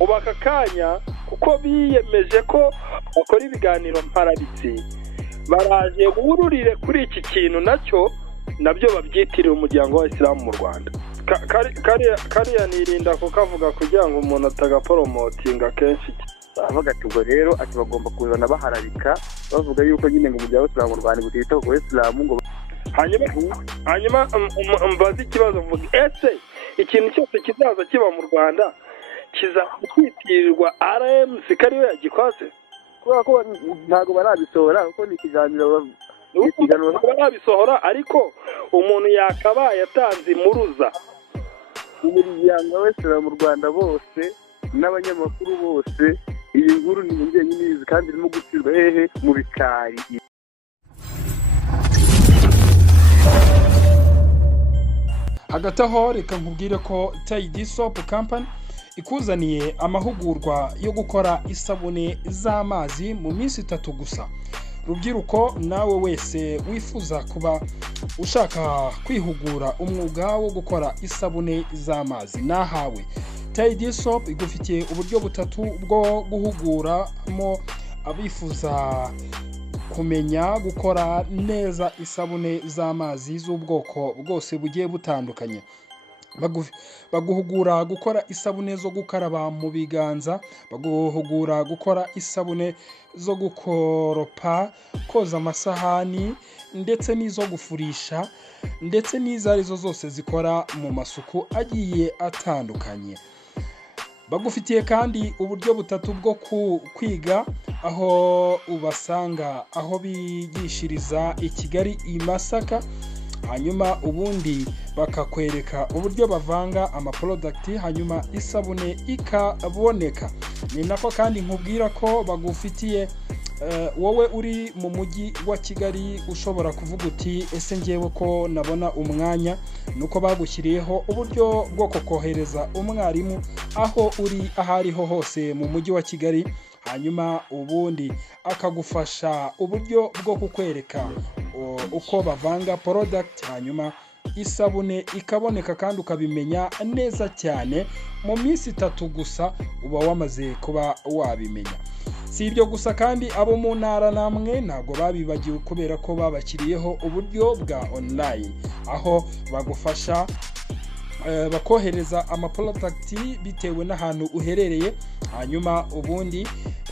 ubu aka kanya kuko biyemeje ko bakora ibiganiro mparabitsi baraje bururire kuri iki kintu nabyo babyitirira umuryango w'Abayisilamu mu Rwanda. Kariya nirinda kukavuga kugira ngo umuntu atagaporomotinga kenshi. Bavuga ati ubwo rero ati bagomba kuzana baharabika bavuga yuko nyine ngo umuryango w'Abayisilamu mu Rwanda butita ku Bayisilamu ngo hanyuma mbaza ikibazo mvuga ese ikintu cyose kizaza kiba mu Rwanda kizakwitirirwa RMC kariwe yagikoze kubera ko ntago barabisohora kuko ni ikiganiro barabisohora ariko umuntu yakabaye yatanze impuruza umuryango w'Abayisilamu mu Rwanda bose n'abanyamakuru bose iyi nkuru ni njye nyine kandi irimo gutsirwa hehe mu bikari. Hagati aho reka nkubwire ko Tide Soap Company ikuzaniye amahugurwa yo gukora isabune z'amazi mu minsi 3 gusa. Rubyiruko nawe wese wifuza kuba ushaka kwihugura umwuga wo gukora isabune z'amazi nahawe. Tide Soap igufitiye uburyo butatu bwo guhuguramo abifuza kumenya gukora neza isabune z'amazi z'ubwoko bwose bugiye butandukanye. Baguhugura gukora isabune zo gukaraba mu biganza, baguhugura gukora isabune zo gukoropa, koza amasahani ndetse n'izo gufurisha ndetse n'izarizo zose zikora mu masuku agiye atandukanye. Bagufitiye kandi uburyo butatu bwo kwiga aho ubasanga aho bigishiriza i Kigali i Masaka, hanyuma ubundi bakakwereka uburyo bavanga amaproduct hanyuma isabune ikaboneka. Ni nako kandi nkubwira ko bagufitiye wowe uri mu mujyi wa Kigali ushobora kuvuga uti ese ngewe ko nabona umwanya nuko bagushyiriyeho uburyo bwo kohereza umwarimu aho uri ahariho hose mu mujyi wa Kigali, hanyuma ubundi akagufasha uburyo bwo kukwereka uko bavanga product hanyuma isabune ikaboneka kandi ukabimenya neza cyane mu minsi 3 gusa uba wamaze kuba wabimenya. Si ibyo gusa kandi abo mu ntara namwe ntago babibagiwe kubera ko babakiriyeho uburyo bwa online aho bagufasha bakohereza amaproduct bitewe n'ahantu uherereye, hanyuma ubundi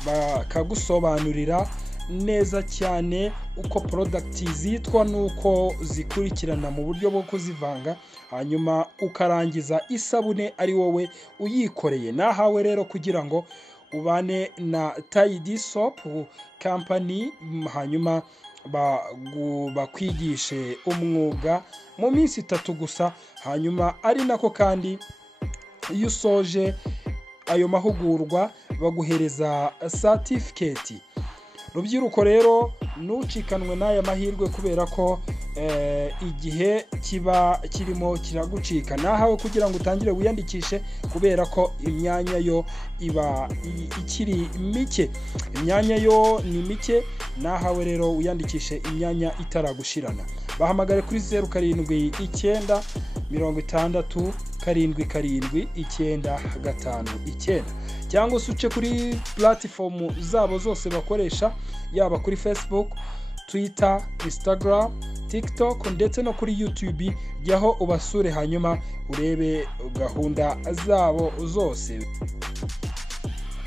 bakagusobanurira neza cyane uko product zitwa nuko zikurikirana mu buryo bwo kuzivanga, hanyuma ukarangiza isabune ari wowe uyikoreye. Nahawe rero kugira ngo ubane na Tide Soap Company hanyuma bakwigishe umwuga mu minsi 3 gusa, hanyuma ari nako kandi iyo usoje ayo mahugurwa baguhereza certificate. Rubyiruko rero nucikanwe n'aya mahirwe kubera ko igihe kiba kirimo kiragucika. Nahawe kugira ngo utangire wiyandikishe kubera ko imyanya yo iba ikiri mike, imyanya yo ni mike. Nahawe rero wiyandikishe imyanya itaragushirana. Bahamagare kuri 07 9 60 7 959 cyangwa usuce kuri platform zabo zose bakoresha, yaba kuri Facebook, Twitter, Instagram, TikTok ndetse no kuri YouTube. Jyaho ubasure hanyuma urebe gahunda zabo zose.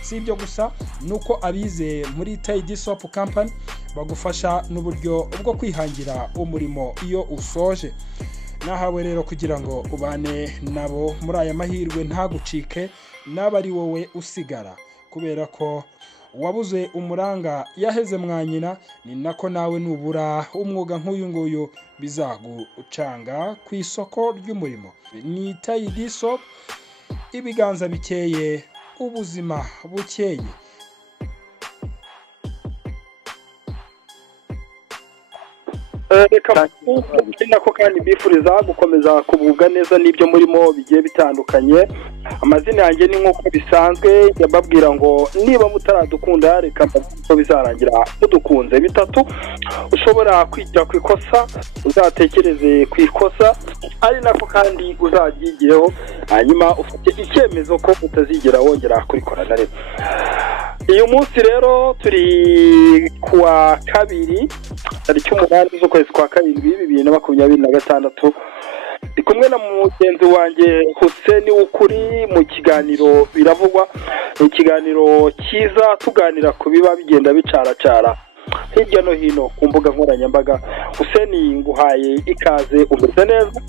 Si ibyo gusa nuko abize muri Tide Soap Company bagufasha n'uburyo bwo kwihangira umurimo iyo usoje. Nahawe rero kugira ngo ubane nabo muri aya mahirwe ntagucike naba ari wowe usigara kubera ko wabuze umuranga yaheze mwanyina, ni nako nawe nubura umwuga nk'uyu nguyu bizagucanga ku isoko ry'umurimo. Ni Tide Soap, ibiganza bikeye ubuzima bukeye. reka nako kandi bifuriza gukomeza kubugwa neza n'ibyo murimo bigiye bitandukanye. Amazina yanjye ni nk'uko bisanzwe, yababwira ngo niba mutaradukunda reka ko bizarangira mudukunze. Bitatu, ushobora kwigira ku ikosa uzatekereze ku ikosa, ari nako kandi uzabyigireho hanyuma ufite icyemezo ko utazigera wongera kurikora na rimwe. Uyu munsi rero turi kuwa kabiri tariki 8 z'ukwezi kwa karindwi 2026. Ndi kumwe na mugenzi wanjye Hussein Ukuri mu kiganiro biravugwa, ikiganiro cyiza tuganira ku biba bigenda bicaracara hirya no hino ku mbuga nkoranyambaga. Hussein, nguhaye ikaze, umeze neza?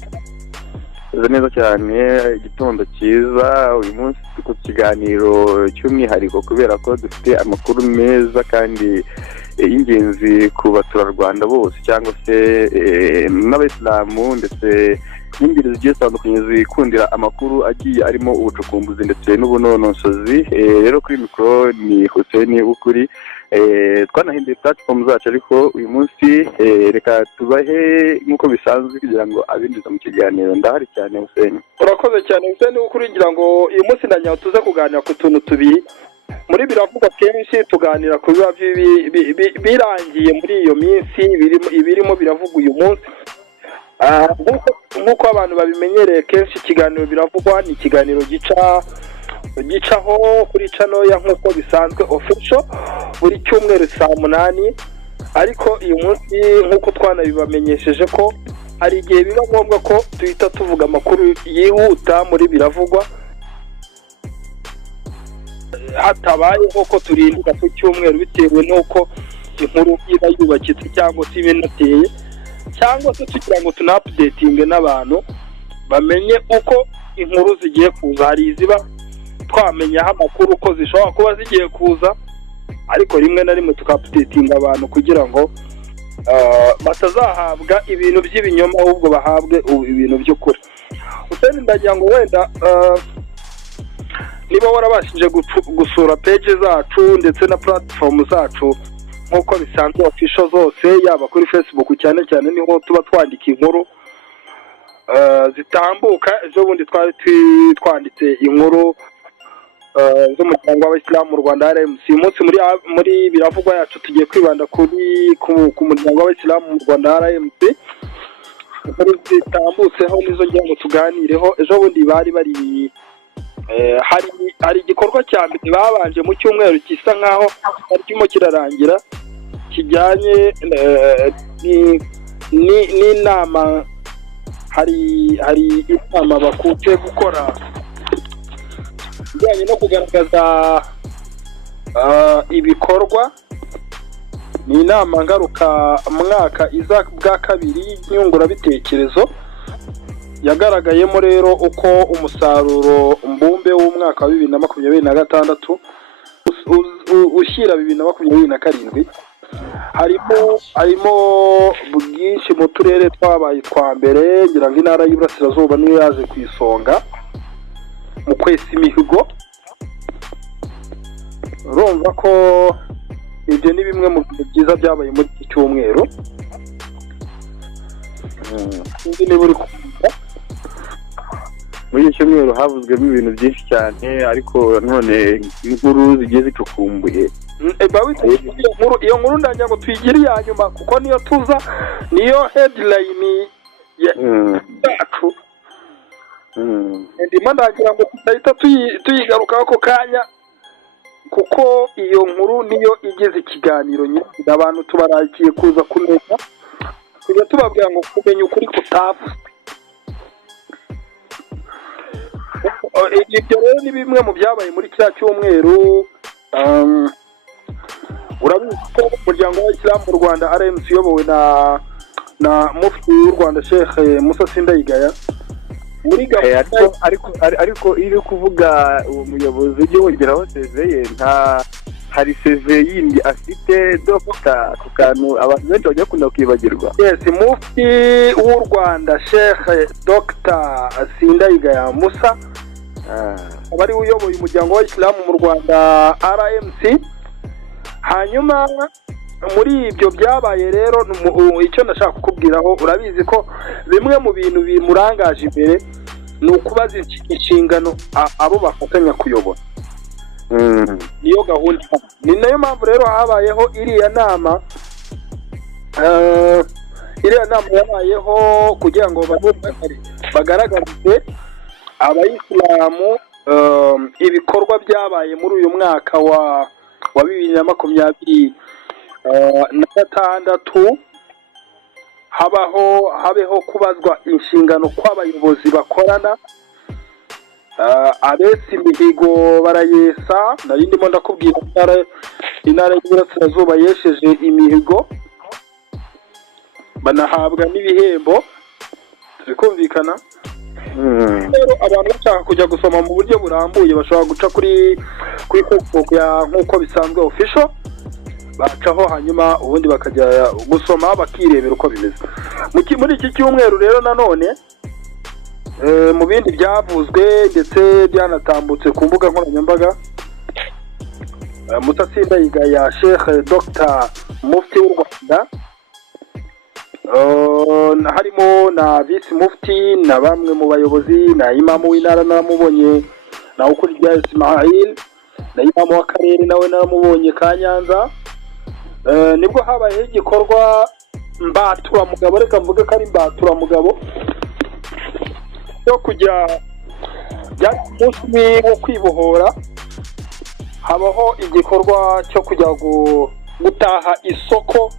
neza cyane, igitondo cyiza. Uyu munsi ku kiganiro cy'umwihariko kubera ko dufite amakuru meza kandi y'ingenzi ku baturarwanda bose cyangwa se n'abayisilamu ndetse n'ingeri zigiye zitandukanye zikundira amakuru agiye arimo ubucukumbuzi ndetse n'ubunonosozi. Rero kuri mikoro ni Hussein Ukuri. Twanahinduye platform zacu, ariko uyu munsi reka tubahe nk'uko bisanzwe kugira ngo abinjiza mu kiganiro. Ndahari cyane Hussein. Urakoze cyane Hussein Ukuri, ngira ngo uyu munsi nanyaho tuze kuganira ku tuntu tubiri. Muri biravuga kenshi tuganira ku biba birangiye muri iyo minsi ibirimo biravuga uyu munsi. Nk'uko abantu babimenyereye, kenshi ikiganiro biravugwa ni ikiganiro gicaho kuri channel ya nk'uko bisanzwe official buri cyumweru saa 8, ariko uyu munsi nk'uko twanabibamenyesheje ko hari igihe biba ngombwa ko tuhita tuvuga amakuru yihuta muri biravugwa hatabayeho ko turindira ku cyumweru bitewe n'uko inkuru iba yubakitse cyangwa se ibinateye, cyangwa se tugira ngo tuna-updating n'abantu bamenye uko inkuru zigiye kuza. Hari iziba twamenyaho amakuru ko zishobora kuba zigiye kuza, ariko rimwe na rimwe tuka-updating abantu kugira ngo batazahabwa ibintu by'ibinyoma ahubwo bahabwe ibintu by'ukuri. Useni, ndagira ngo wenda niba warabashije gusura page zacu ndetse na platform zacu nk'uko bisanzwe official zose, yaba kuri Facebook cyane cyane niho tuba twandika inkuru zitambuka. Ejo bundi twari twanditse inkuru z'umuryango w'Abayisilamu mu Rwanda RMC. Umunsi muri biravugwa yacu tugiye kwibanda ku muryango w'Abayisilamu mu Rwanda RMC. Inkuru zitambutseho nizo ngira ngo tuganireho. Ejo bundi bari hari igikorwa cya mbere babanje mu cyumweru gisa nkaho kirimo kirarangira, kijyanye n'inama. Hari inama bakunze gukora bijyanye no kugaragaza ibikorwa. Ni inama ngaruka mwaka iza bwa kabiri y'inyungurabitekerezo. Yagaragayemo rero uko umusaruro mbumbe w'umwaka wa 2026 ushyira 2027 harimo bwinshi mu turere twabaye twa mbere. Ngira ngo intara y'Iburasirazuba niyo yaje ku isonga mu kwesa imihigo. Urumva ko ibyo ni bimwe mu bintu byiza byabaye muri iki cyumweru. Niba uri kumva, muri iki cyumweru havuzwemo ibintu byinshi cyane, ariko none inkuru zigiye zicukumbuye. Iyo nkuru ndagira ngo tuyigire iya nyuma kuko niyo tuza, niyo headline yacu. Ndimo ndagira ngo tutahita tuyigarukaho ako kanya kuko iyo nkuru niyo igeze ikiganiro nyine. Abantu tubarakiye kuza kumenya, tujya tubabwira ngo kumenya ukuri kutavuze. Ibyo rero ni bimwe mu byabaye muri cya cyumweru. Urabizi ko umuryango w'Abayisilamu mu Rwanda RMC uyobowe na mufti w'u Rwanda Sheikh Musa Sindayigaya muri ariko iri kuvuga uwo muyobozi ujye wongeraho seveye, nta hari seve yindi afite Dr. ku kantu abantu benshi bajya kunda kwibagirwa. Yes, mufti w'u Rwanda Sheikh Dr. Sindayigaya Musa abari uyoboye umuryango w'Abayisilamu mu Rwanda RMC. Hanyuma muri ibyo byabaye rero icyo nashaka kukubwiraho, urabizi ko bimwe mu bintu bimurangaje imbere ni ukubaza inshingano abo bafatanya kuyobora. Niyo gahunda, ni nayo mpamvu rero habayeho iriya nama yabayeho kugira ngo bagaragarize abayisilamu ibikorwa byabaye muri uyu mwaka wa 2026, habeho kubazwa inshingano kw'abayobozi bakorana. Abesi imihigo barayesa, nari ndimo ndakubwira intara y'Iburasirazuba yesheje imihigo banahabwa n'ibihembo, bikumvikana. Rero abantu bashaka kujya gusoma mu buryo burambuye bashobora guca kuri Facebook nk'uko bisanzwe official, bacaho hanyuma ubundi bakajya gusoma bakirebera uko bimeze. Muri iki cyumweru rero nanone mu bindi byavuzwe ndetse byanatambutse ku mbuga nkoranyambaga, Mutatsinda ya Sheikh Dr Mufti w'u Rwanda, harimo na Vice Mufti na bamwe mu bayobozi, na Imamu w'intara naramubonye, na Ukurya Ismail, na Imamu w'akarere nawe naramubonye ka Nyanza. Nibwo habayeho igikorwa mbaturamugabo, reka mvuge ko ari mbaturamugabo, yo kujya umunsi wo kwibohora, habaho igikorwa cyo kujya gutaha isoko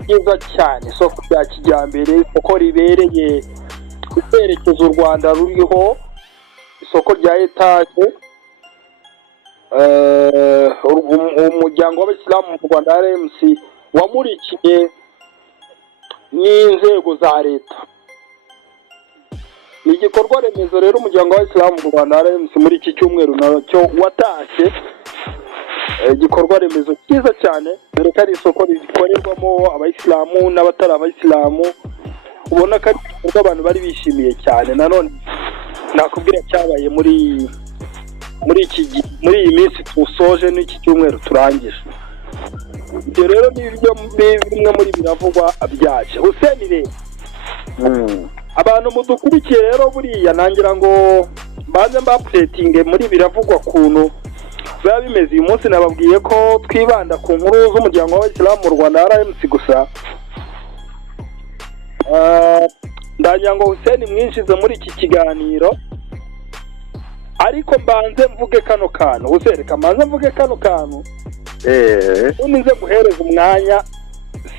ryiza cyane, isoko rya kijyambere, isoko ribereye icyerekezo u Rwanda ruriho, isoko rya etaje. Umuryango w'Abayisilamu mu Rwanda RMC wamurikiye n'inzego za leta. Ni igikorwa remezo rero umuryango w'Abayisilamu mu Rwanda RMC muri iki cyumweru nacyo watashye, igikorwa remezo cyiza cyane, dore ko ari isoko rikorerwamo abayisilamu n'abatari abayisilamu, ubona ko ari igikorwa abantu bari bishimiye cyane. Nanone nakubwira cyabaye muri iyi minsi tusoje n'iki cyumweru turangije. Ibyo rero ni bimwe muri biravugwa byaje. Hussein rero, abantu mudukurikiye rero buriya nangira ngo banze mbapdatinge muri biravugwa kuntu biba bimeze uyu munsi. Nababwiye ko twibanda ku nkuru z'umuryango w'Abayisilamu mu Rwanda RMC gusa. Ndagira ngo Hussein mwinjize muri iki kiganiro, ariko mbanze mvuge kano kantu. Hussein, reka mbanze mvuge kano kantu, nze guhereza umwanya.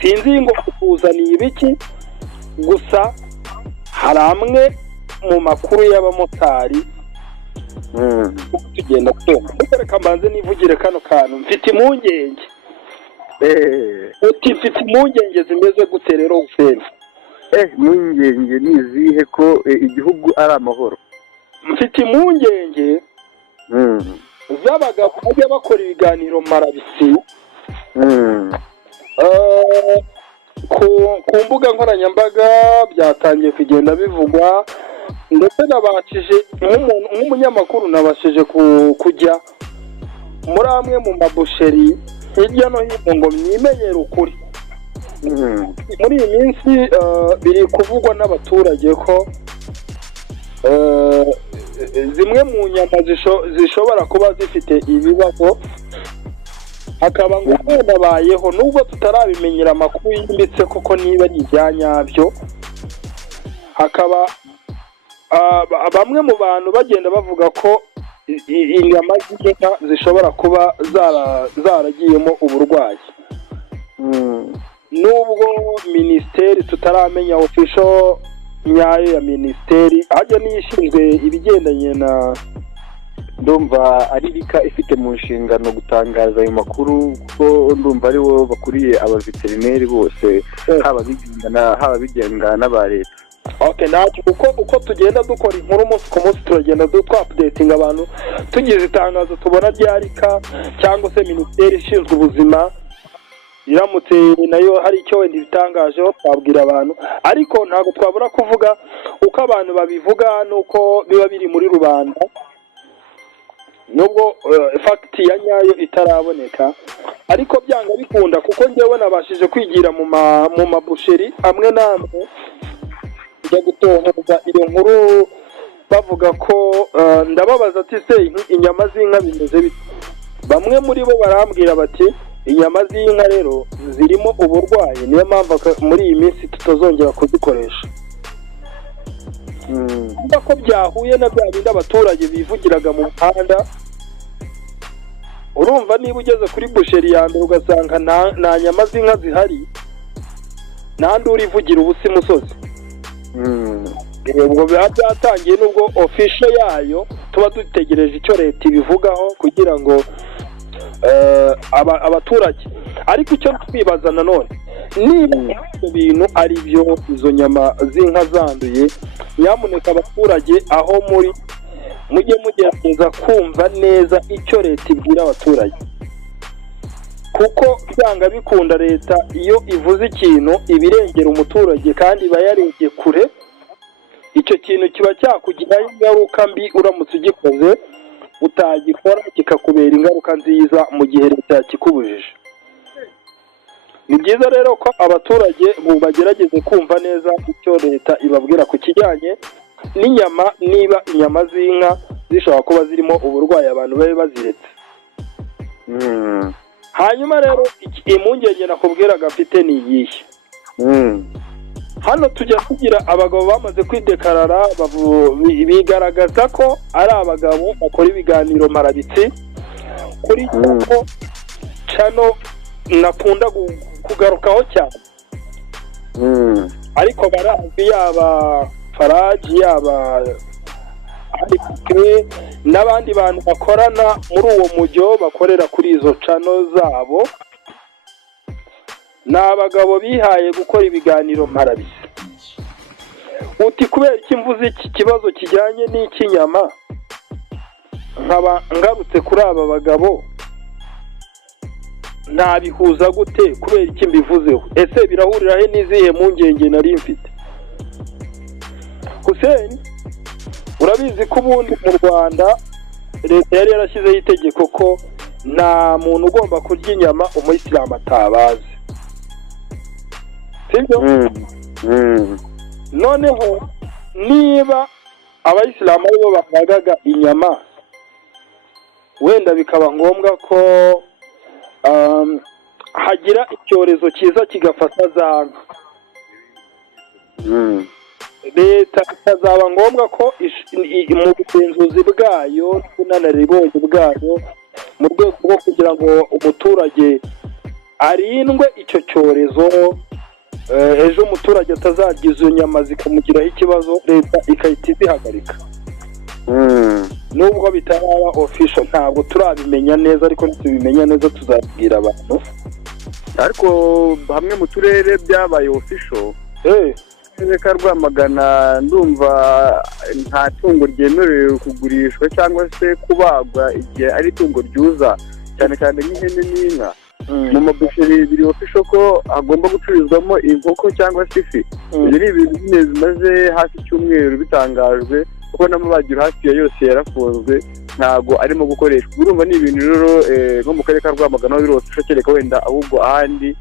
Sinzi ngo kuzaniye ibiki, gusa hari amwe mu makuru y'abamotari tugenda twumva. Reka mbanze nivugire kano kantu. Mfite impungenge. Mfite impungenge zimeze gute rero Hussein? Impungenge ni izihe ko igihugu ari amahoro? Mfite impungenge z'abagabo bajya bakora ibiganiro marabisi ku mbuga nkoranyambaga, byatangiye kugenda bivugwa, ndetse nabashije nk'umunyamakuru nabashije kujya muri amwe mu mabusheri hirya no hino ngo mwimenyere ukuri. Muri iyi minsi biri kuvugwa n'abaturage ko zimwe mu nyama zishobora kuba zifite ibibazo, hakaba ngo hanabayeho, nubwo tutarabimenyera amakuru yimbitse koko niba ari ibyanyabyo, hakaba bamwe mu bantu bagenda bavuga ko inyama z'inka zishobora kuba zaragiyemo uburwayi. Nubwo minisiteri tutaramenya official nyayo ya minisiteri, hajya n'ishinzwe ibigendanye na, ndumva ari rika ifite mu nshingano gutangaza ayo makuru, kuko ndumva ari bo bakuriye abaveterineri bose, haba bigenda n'aba leta. Ntacyo, uko tugenda dukora inkuru umunsi ku munsi turagenda twa-updating abantu, tugize itangazo tubona rya rika cyangwa se minisiteri ishinzwe ubuzima, iramutse nayo hari icyo wenda ibitangajeho twabwira abantu, ariko ntabwo twabura kuvuga uko abantu babivuga n'uko biba biri muri rubanda, nubwo fagiti ya nyayo itaraboneka. ariko byanga bikunda kuko njyewe nabashije kwigira mu mabusheri amwe n'amwe njya gutohoza iyo nkuru bavuga ko ndababaza ati se inyama z'inka bimeze bite, bamwe muri bo barambwira bati inyama z'inka rero zirimo uburwayi, niyo mpamvu muri iyi minsi tutazongera kuzikoresha. Ko byahuye na bya bindi abaturage bivugiraga mu muhanda. Urumva niba ugeze kuri busheri ya mbere ugasanga nta nyama z'inka zihari, nandi urivugira ubusa imusozi. Ubwo biba byatangiye nubwo official yayo tuba dutegereje icyo leta ibivugaho kugira ngo abaturage, ariko icyo twibaza nanone niba ibyo bintu ari byo izo nyama z'inka zanduye, nyamuneka abaturage aho muri mujye mugerageza kumva neza icyo leta ibwira abaturage, kuko byanga bikunda leta iyo ivuze ikintu ibirengera umuturage kandi iba yarebye kure. Icyo kintu kiba cyakugiraho ingaruka mbi uramutse ugikoze, utagikora kikakubera ingaruka nziza mu gihe leta yakikubujije. Ni byiza rero ko abaturage bagerageze kumva neza icyo leta ibabwira ku kijyanye n'inyama, niba inyama z'inka zishobora kuba zirimo uburwayi abantu babe baziretse. Hanyuma rero impungenge nakubwiraga mfite ni iyihe. Hano tujya kugira abagabo bamaze kwidekarara bigaragaza ko ari abagabo bakora ibiganiro marabitsi kuri ko cano nakunda kugarukaho cyane, ariko barazwi, yaba Faraji, yaba Arike n'abandi bantu bakorana muri uwo mujyo bakorera kuri izo cano zabo, ni abagabo bihaye gukora ibiganiro marabisi. Uti kubera iki mvuze iki kibazo kijyanye n'ikinyama, nkaba ngarutse kuri aba bagabo, nabihuza gute, kubera iki mbivuzeho, ese birahurira he n'izihe mpungenge nari mfite? Hussein, urabizi ko ubundi mu Rwanda leta yari yarashyizeho itegeko ko nta muntu ugomba kurya inyama umuyisilamu atabazi, sibyo? Noneho niba abayisilamu aribo bavagaga inyama, wenda bikaba ngombwa ko hagira icyorezo cyiza kigafata za nka, leta ikazaba ngombwa ko mu bugenzuzi bwayo n'ubunararibonye bwayo mu rwego rwo kugira ngo umuturage arindwe icyo cyorezo, ejo umuturage atazarya izo nyama zikamugiraho ikibazo, leta ikahita izihagarika. Nubwo bitaraba official ntabwo turabimenya neza, ariko nitubimenya neza tuzabwira abantu. Ariko hamwe mu turere byabaye official, ka Rwamagana ndumva nta tungo ryemerewe kugurishwa cyangwa se kubagwa igihe ari itungo ryuza, cyane cyane nk'ihene n'inka. Mu mabusheri biri official ko agomba gucururizwamo inkoko cyangwa se ifi. Ibi ni ibintu bine bimaze hafi icyumweru bitangajwe, kuko n'amabagiro hafi ya yose yarafunzwe, ntago arimo gukoreshwa. Urumva ni ibintu rero nko mu karere ka Rwamagana biri official, kereka wenda ahubwo ahandi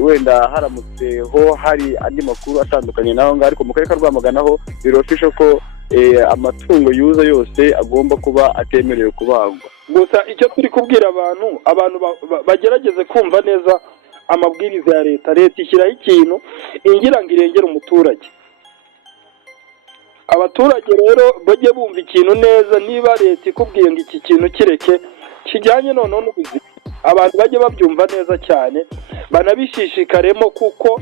wenda haramutse ho hari andi makuru atandukanye naho ngaho, ariko mu karere ka Rwamagana ho biri official ko amatungo yuza yose agomba kuba atemerewe kubagwa. Gusa icyo turi kubwira abantu bagerageze kumva neza amabwiriza ya leta. Leta ishyiraho ikintu ingira ngo irengere umuturage. Abaturage rero bajye bumva ikintu neza, niba leta ikubwiye ngo iki kintu kireke kijyanye noneho n'ubuzima, abantu bajye babyumva neza cyane, banabishishikaremo, kuko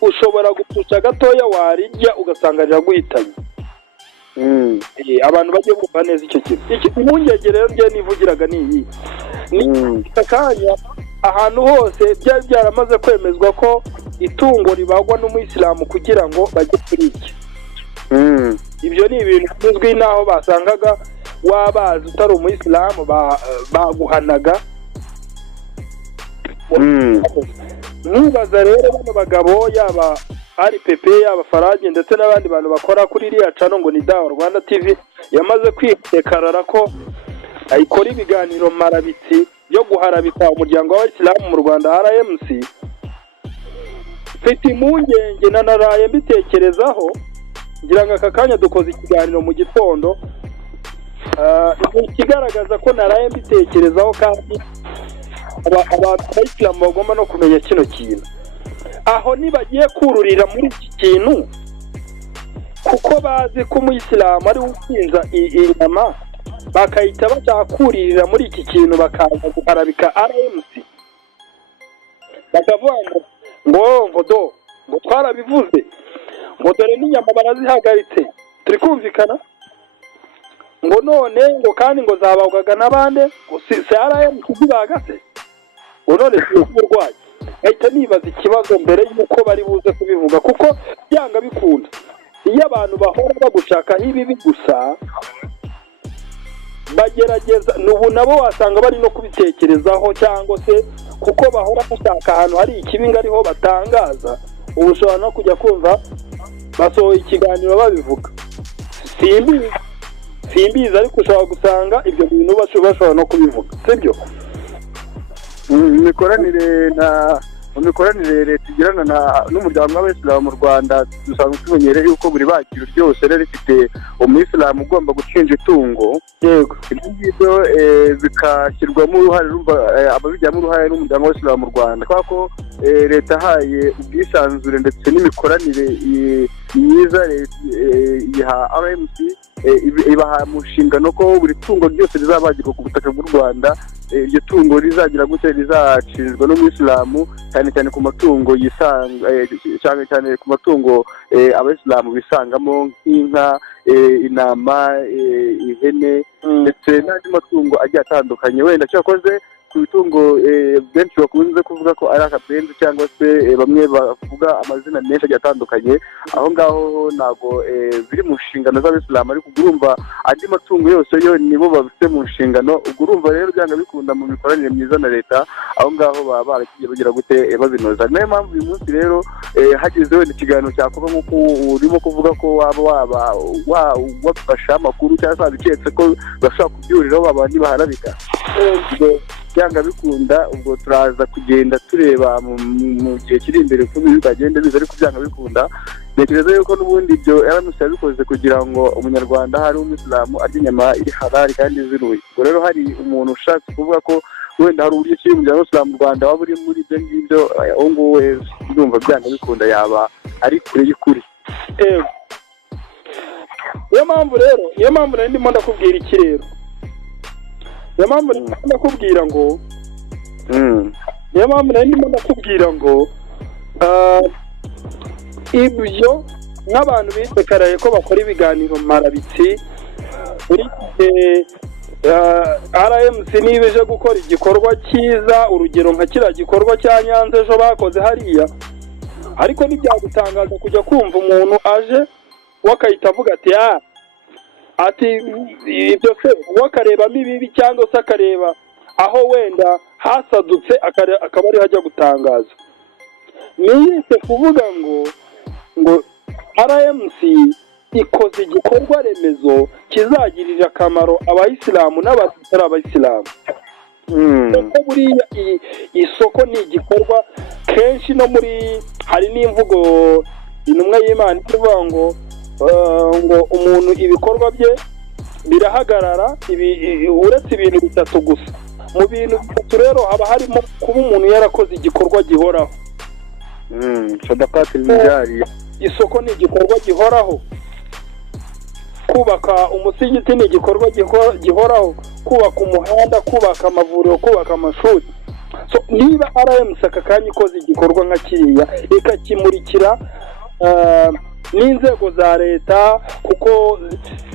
ushobora gupfusha gatoya warijya ugasanga riraguhitanye. Abantu bajye bumva neza icyo kintu. Impungenge rero njye nivugiraga ni iyi, ni akanya ahantu hose byari byaramaze kwemezwa ko itungo ribagwa n'umuyisilamu kugira ngo bajye kurya. Ibyo ni ibintu bizwi, naho basangaga wabazi utari umuyisilamu baguhanaga. Ntubaza rero bano bagabo, yaba RPP, yaba Faraji ndetse n'abandi bantu bakora kuri iriya cano ngo ni Dawa Rwanda TV, yamaze kwidekarara ko ayikora ibiganiro marabitsi byo yo guharabika umuryango w'abayisilamu mu Rwanda RMC, mfite impungenge naraye mbitekerezaho, ngira ngo aka kanya dukoze ikiganiro mu gitondo, ikigaragaza ko naraye mbitekerezaho kandi abayisilamu bagomba no kumenya kino kintu. Aho nibagiye kururira muri iki kintu kuko bazi ko umuyisilamu ari ukinza inyama, bakahita bacyakuririra muri iki kintu bakaza guharabika RMC, bakavuga ngo twarabivuze, ngo dore n'inyama barazihagaritse, turi kumvikana, ngo none ngo kandi ngo zabagwaga n'abandi, ngo si RMC zibagase, ngo none si uburwayi. Ahita nibaza ikibazo mbere y'uko bari buze kubivuga, kuko byanga bikunda iyo abantu bahora bagushakaho ibibi gusa, bagerageza n'ubu nabo wasanga bari no kubitekerezaho, cyangwa se kuko bahora bashaka ahantu hari ikibi ngo ariho batangaza. Ubu ushobora no kujya kumva basohoye ikiganiro babivuga, simbizi ariko ushobora gusanga ibyo bintu bashobora no kubivuga, sibyo? mu mikoranire leta igirana n'umuryango w'abayisilamu mu Rwanda, dusanzwe tumenyereye yuko buri bakiro ryose rero rifite umuyisilamu ugomba gucinja itungo. Yego, ibyo ngibyo bikashyirwamo uruhare, ababijyamo uruhare n'umuryango w'abayisilamu mu Rwanda, kubera ko leta yahaye ubwisanzure ndetse n'imikoranire myiza iha RMC, ibaha mu nshingano ko buri tungo ryose rizabagirwa ku butaka bw'u Rwanda, iryo tungo rizagira gutya rizacinjwa n'umuyisilamu, cyane cyane ku matungo cyane ku matungo abayisilamu bisangamo nk'inka, intama, ihene ndetse n'andi matungo agiye atandukanye. Wenda cyakoze ku bitungo benshi bakunze kuvuga ko ari akabenzi, cyangwa se bamwe bavuga amazina menshi agiye atandukanye, aho ngaho ntabwo biri mu nshingano z'abayisilamu, ariko urumva andi matungo yose yo nibo babifite mu nshingano. Ubwo urumva rero byanga bikunda mu mikoranire myiza na leta, aho ngaho baba baragiye bagira gute babinoza. Niyo mpamvu uyu munsi rero hagize wenda ikiganiro cyakorwa nk'uko urimo kuvuga ko waba wabafasha amakuru, cyangwa se wabiketse ko bashobora kubyuriraho babandi baharabika, byanga bikunda. Ubwo turaza kugenda tureba mu gihe kiri imbere uko bizagenda biza, ariko byanga bikunda ntekereza yuko n'ubundi ibyo RMC yabikoze kugira ngo umunyarwanda hari umuyisilamu arya inyama iri halali kandi iziruye. Ubwo rero hari umuntu ushatse kuvuga ko wenda hari uburyo ki umuryango w'Isilamu mu Rwanda waba uri muri ibyo ngibyo, uwo nguwo ndumva byanga bikunda yaba ari kure y'ukuri. Niyo mpamvu rero ndimo ndakubwira iki rero, niyo mpamvu ndakubwira ngo ibyo nk'abantu bitekaraye ko bakora ibiganiro marabitsi, buri gihe RMC niba ije gukora igikorwa cyiza, urugero nka kiriya gikorwa cya Nyanza ejo bakoze hariya, ariko ntibyagutangaza kujya kumva umuntu aje wakahita avuga ati ibyo se, wakarebamo ibibi, cyangwa se akareba aho wenda hasadutse akaba ari hajya gutangaza. Niyise kuvuga ngo RMC ikoze igikorwa remezo kizagirira akamaro abayisilamu n'abatari abayisilamu. Kuko buriya isoko ni igikorwa kenshi, no muri hari n'imvugo intumwa y'Imana ivuga ngo umuntu ibikorwa bye birahagarara uretse ibintu bitatu gusa. Mu bintu bitatu rero haba harimo kuba umuntu yarakoze igikorwa gihoraho. Sadaqatul jariya. Isoko ni igikorwa gihoraho, kubaka umusigiti ni igikorwa gihoraho, kubaka umuhanda, kubaka amavuriro, kubaka amashuri. Niba RMC aka kanya ikoze igikorwa nka kiriya, ikakimurikira n'inzego za leta, kuko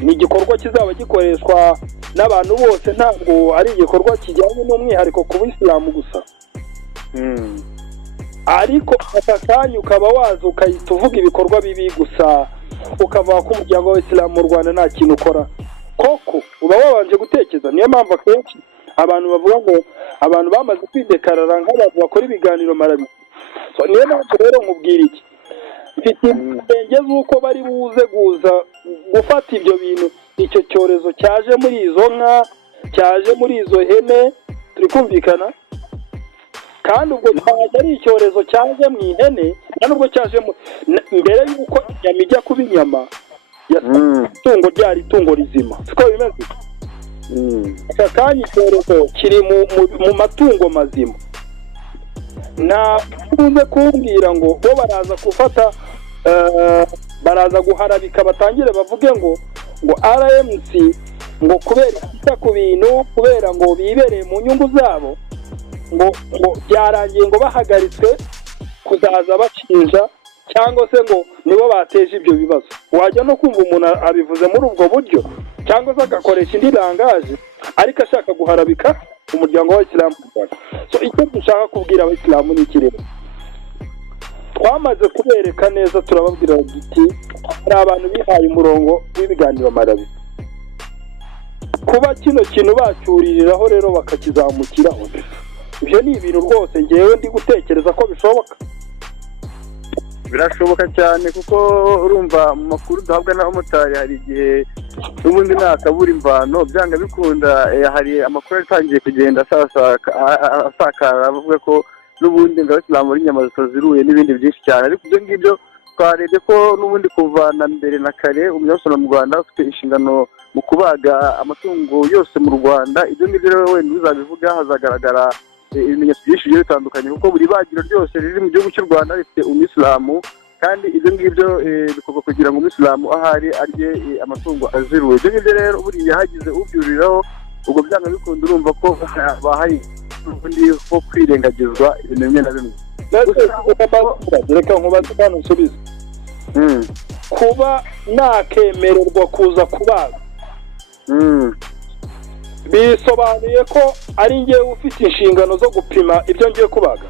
ni igikorwa kizaba gikoreshwa n'abantu bose, ntabwo ari igikorwa kijyanye n'umwihariko ku Bisilamu gusa. Ariko aka kanya ukaba waza ukahita uvuga ibikorwa bibi gusa, ukavuga ko umuryango w'Isilamu mu Rwanda nta kintu ukora, koko uba wabanje gutekereza. Niyo mpamvu akenshi abantu bavuga ngo abantu bamaze kwidekarara nk'abantu bakora ibiganiro marabitsi. Niyo mpamvu rero nkubwira iki, mfite impungenge z'uko bari buze gufata ibyo bintu, icyo cyorezo cyaje muri izo nka, cyaje muri izo hene, turi kumvikana kandi ubwo ntabwo ari icyorezo cyaje mu ihene nubwo cyaje mbere y'uko inyama ijya kuba inyama itungo ryari itungo rizima siko bimeze aka kanya icyorezo kiri mu matungo mazima ntakunze kumbwira ngo bo baraza gufata baraza guharabika batangire bavuge ngo RMC ngo kubera ikita ku bintu kubera ngo bibereye mu nyungu zabo ngo byarangiye ngo bahagaritswe kuzaza bacinja cyangwa se ngo nibo bateje ibyo bibazo wajya no kumva umuntu abivuze muri ubwo buryo cyangwa se agakoresha indi langaje ariko ashaka guharabika umuryango w'Abayisilamu mu Rwanda. So icyo dushaka kubwira Abayisilamu ni ikirere twamaze kubereka neza turababwira duti hari abantu bihaye umurongo w'ibiganiro marabi kuba kino kintu bacyuririraho rero bakakizamukiraho ibyo ni ibintu rwose ngewe ndi gutekereza ko bishoboka birashoboka cyane kuko urumva mu makuru duhabwa n'abamotari hari igihe n'ubundi ntakabura imvano byanga bikunda hari amakuru yatangiye kugenda asakara avuga ko n'ubundi ngo Abayisilamu ari inyama zitaziruye n'ibindi byinshi cyane ariko ibyo ngibyo twarebye ko n'ubundi kuvana mbere na kare umunyabuzima mu Rwanda ufite inshingano mu kubaga amatungo yose mu Rwanda ibyo ngibyo rero wenda uzabivuga hazagaragara ibimenyetso byinshi bigiye bitandukanye kuko buri bagiro ryose riri mu gihugu cy'u Rwanda rifite umuyisilamu kandi ibyo ngibyo bikorwa kugira ngo umuyisilamu ahari arye amatungo aziruwe ibyo ngibyo rero buriya hagize ubyuriraho ubwo byanga bikunda urumva ko bahari ubundi ho kwirengagizwa ibintu bimwe na bimwe reka nkubaze kandi nsubize kuba nakemererwa kuza kubaga bisobanuye ko ari ngewe ufite inshingano zo gupima ibyo ngiye kubaga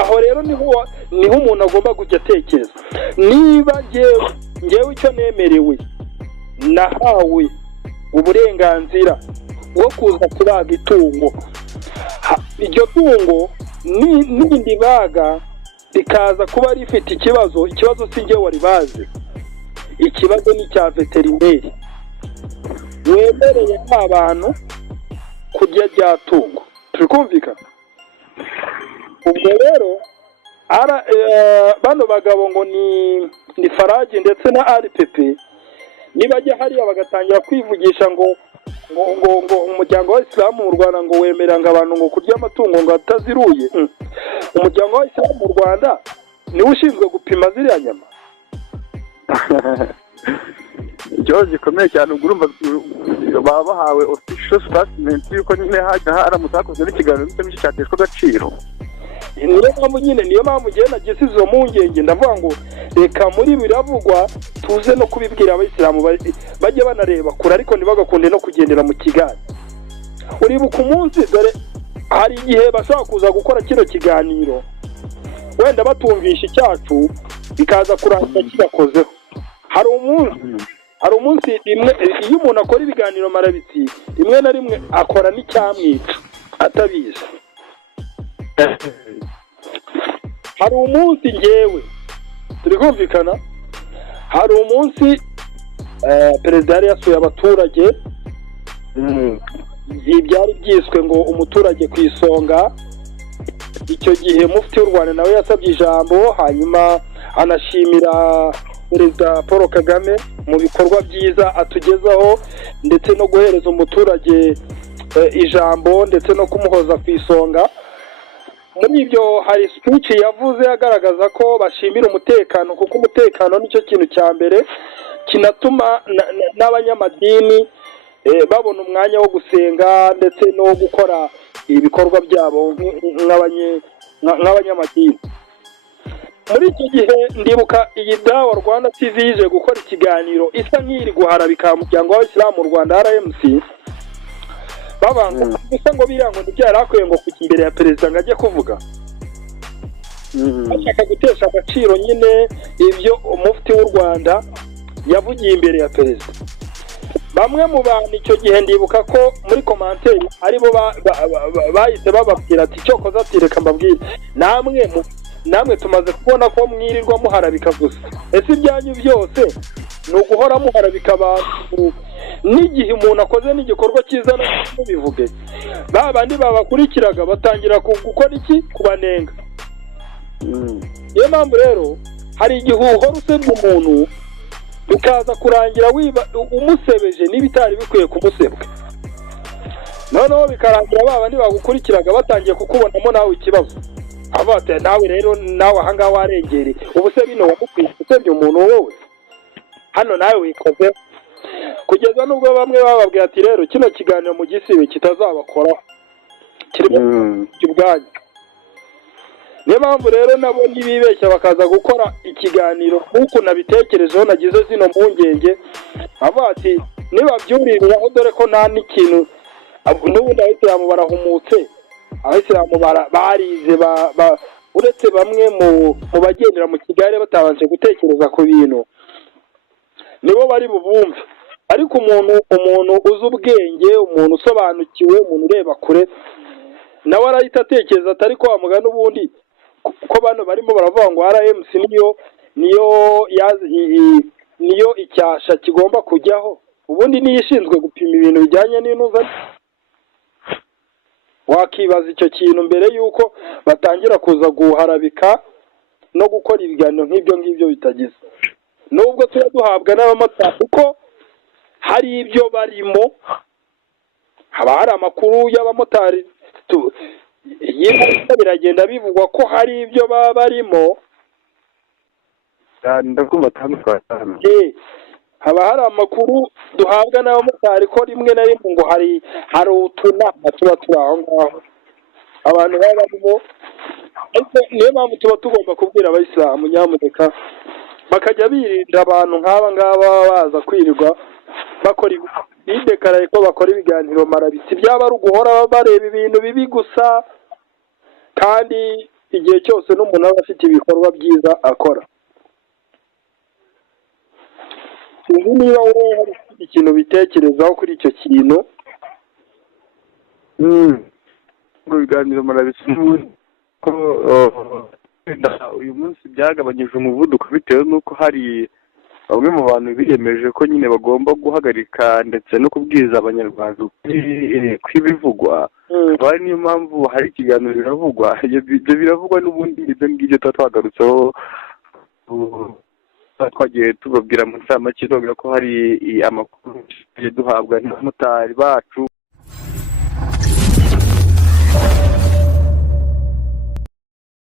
aho rero niho umuntu agomba kujya atekereza niba ngewe icyo nemerewe nahawe uburenganzira bwo kuza kubaga itungo iryo tungo n'indi baga rikaza kuba rifite ikibazo si ngewe waribaze ikibazo ni cya veterineri wemereye nk'abantu kurya rya tungo turi kumvikana ubwo rero bano bagabo ngo ni Farage ndetse na RPP nibajya hariya bagatangira kwivugisha ngo umuryango w'Abayisilamu mu Rwanda ngo wemeranga abantu ngo kurya amatungo ngo ataziruye umuryango w'Abayisilamu mu Rwanda niwe ushinzwe gupima ziriya nyama ikibazo gikomeye cyane ubwo urumva baba bahawe official statement yuko nyine haramutse hakozwe n'ikiganiro n'icyo cyateshwa agaciro niyo mpamvu ngiye nagize izo mpungenge ndavuga ngo reka muri biravugwa tuze no kubibwira Abayisilamu bajye banareba kure ariko ntibagakunde no kugendera mu kiganiro uribuka umunsi dore hari igihe bashobora kuza gukora kino kiganiro wenda batumvisha icyacu bikaza kurangira kibakozeho hari umunsi rimwe iyo umuntu akora ibiganiro marabitsi rimwe na rimwe akora n'icyamwica atabizi hari umunsi ngewe turi kumvikana hari umunsi perezida yari yasuye abaturage byari byiswe ngo umuturage ku isonga icyo gihe mufti w'u Rwanda nawe yasabye ijambo hanyuma anashimira perezida Paul Kagame mu bikorwa byiza atugezaho ndetse no guhereza umuturage ijambo ndetse no kumuhoza ku isonga muri ibyo hari speech yavuze agaragaza ko bashimira umutekano kuko umutekano nicyo kintu cya mbere kinatuma n'abanyamadini babona umwanya wo gusenga ndetse no gukora ibikorwa byabo nk'abanyamadini muri iki gihe ndibuka iyi Dawa Rwanda TV ije gukora ikiganiro isa nk'iri guharabika umuryango w'Abayisilamu mu Rwanda RMC babango gusa ngo birango ntibyarakuye ngo kujya imbere ya perezida ngo ajye kuvuga ashaka gutesha agaciro nyine ibyo umufti w'u Rwanda yavugiye imbere ya perezida bamwe mu bantu icyo gihe ndibuka ko muri komanteri aribo bahise bababwira ati cyo koza ati reka mbabwire namwe tumaze kubona ko mwirirwa muharabika gusa ese ibyanyu byose ni uguhora muharabika abantu n'igihe umuntu akoze n'igikorwa cyiza no bivuge ba bandi babakurikiraga batangira gukora iki kubanenga. Niyo mpamvu rero hari igihe uhora usebya umuntu ukaza kurangira umusebeje n'ibitari bikwiye kumusebwa, noneho bikarangira ba bandi bagukurikiraga batangiye kukubonamo nawe ikibazo, abate nawe rero nawe ahangaha warengereye ubu se bino wamukwiye usebya umuntu wowe hano nawe wikoze, kugeza n'ubwo bamwe bababwira ati rero kino kiganiro mu gisibe kitazabakoraho kirimo ubwanyu. Niyo mpamvu rero nabo ntibibeshya bakaza gukora ikiganiro nk'uko nabitekerejeho nagize zino mpungenge, avuga ati nibabyuririraho dore ko nta n'ikintu n'ubundi abisilamu barahumutse, abisilamu barize uretse bamwe mu bagendera mu Kigali batabanje gutekereza ku bintu nibo bari bubumve, ariko umuntu uzi ubwenge, umuntu usobanukiwe, umuntu ureba kure nawe arahita atekereza atari ko wamugana ubundi ko bano barimo baravuga ngo RMC niyo icyasha kigomba kujyaho, ubundi niyo ishinzwe gupima ibintu bijyanye n'intuza. Wakibaza icyo kintu mbere y'uko batangira kuza guharabika no gukora ibiganiro nk'ibyo ngibyo bitagize, nubwo tuba duhabwa n'abamotari kuko hari ibyo barimo, haba hari amakuru y'abamotari biragenda bivugwa ko hari ibyo baba barimo, haba hari amakuru duhabwa n'abamotari ko rimwe na rimwe ngo hari utunama tuba turi aho ngaho abantu baba barimo. Niyo mpamvu tuba tugomba kubwira abayisilamu nyamuneka bakajya birinda abantu nk'aba ngaba baba baza kwirirwa bakora bidekaraye ko bakora ibiganiro marabitsi, byaba ari uguhora bareba ibintu bibi gusa, kandi igihe cyose n'umuntu aba afite ibikorwa byiza akora. Sinzi niba wowe hari ikintu bitekerezaho kuri icyo kintu. Mu biganiro marabitsi ko uyu munsi byagabanyije umuvuduko bitewe n'uko hari bamwe mu bantu biyemeje ko nyine bagomba guhagarika ndetse no kubwiriza abanyarwanda kw'ibivugwa. Niyo mpamvu hari ikiganiro biravugwa, ibyo biravugwa n'ubundi ibyo ngibyo tuba twagarutseho, twagiye tubabwira mu ncamake tubabwira ko hari amakuru duhabwa n'abamotari bacu